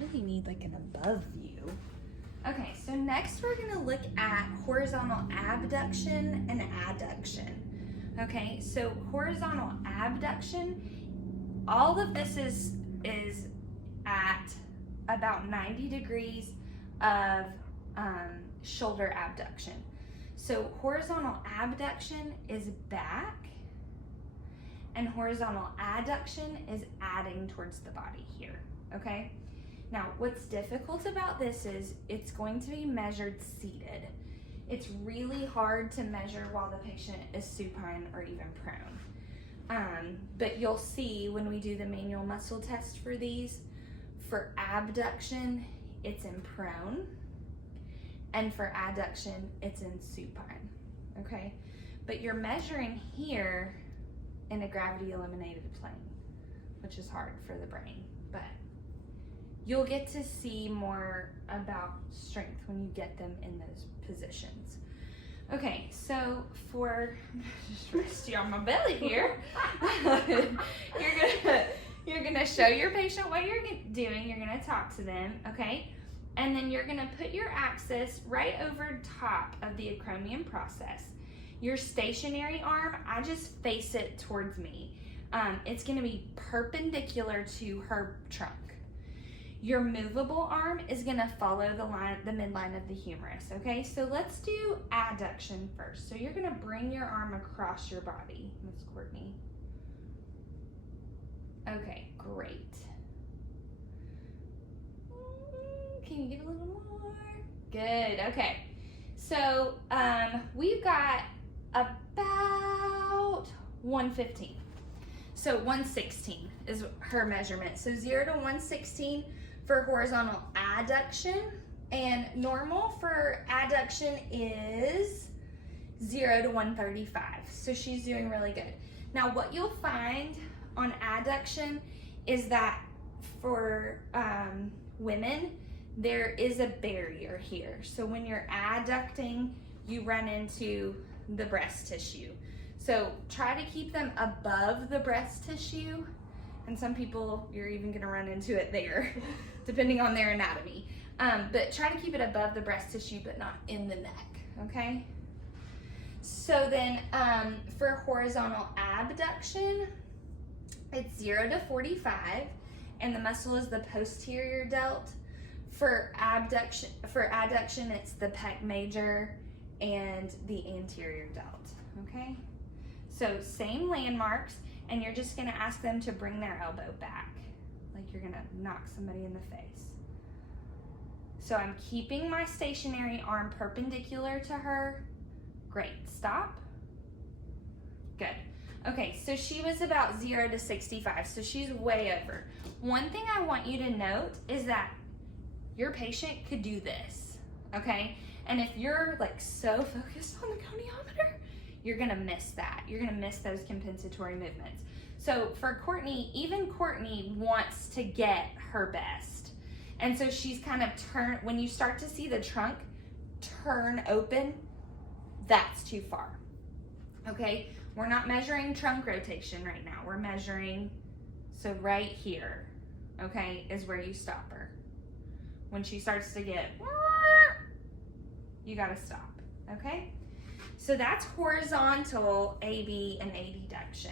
really need like an above view. Okay, so next we're gonna look at horizontal abduction and adduction. Okay, so horizontal abduction, all of this is at about 90 degrees of shoulder abduction. So horizontal abduction is back, and horizontal adduction is adding towards the body here, okay? Now, what's difficult about this is it's going to be measured seated. It's really hard to measure while the patient is supine or even prone. But you'll see when we do the manual muscle test for these, for abduction, it's in prone, and for adduction, it's in supine, okay? But you're measuring here in a gravity eliminated plane, which is hard for the brain, but you'll get to see more about strength when you get them in those positions. Okay, so for, just rest you on my belly here, you're gonna show your patient what you're doing, you're gonna talk to them, okay? And then you're gonna put your axis right over top of the acromion process. Your stationary arm, I just face it towards me. It's gonna be perpendicular to her trunk. Your movable arm is gonna follow the midline of the humerus, okay? So let's do adduction first. So you're gonna bring your arm across your body, Miss Courtney. Okay, great. Can you give a little more? Good, okay. So we've got about 115. So 116 is her measurement. So 0 to 116 for horizontal adduction, and normal for adduction is 0 to 135. So she's doing really good. Now what you'll find on adduction is that for women, there is a barrier here. So when you're adducting, you run into the breast tissue. So try to keep them above the breast tissue, and some people, you're even gonna run into it there, depending on their anatomy. But try to keep it above the breast tissue, but not in the neck, okay? So then for horizontal abduction, it's 0 to 45, and the muscle is the posterior delt. For adduction, it's the pec major and the anterior delt, okay? So same landmarks, and you're just gonna ask them to bring their elbow back, like you're gonna knock somebody in the face. So I'm keeping my stationary arm perpendicular to her. Great, stop. Good. Okay, so she was about 0 to 65, so she's way over. One thing I want you to note is that your patient could do this, okay? And if you're like so focused on the goniometer, you're gonna miss that. You're gonna miss those compensatory movements. So for Courtney, even Courtney wants to get her best. And so she's kind of when you start to see the trunk turn open, that's too far, okay? We're not measuring trunk rotation right now. We're measuring, so right here, okay, is where you stop her. When she starts to get, you gotta stop, okay? So that's horizontal AB and ADduction.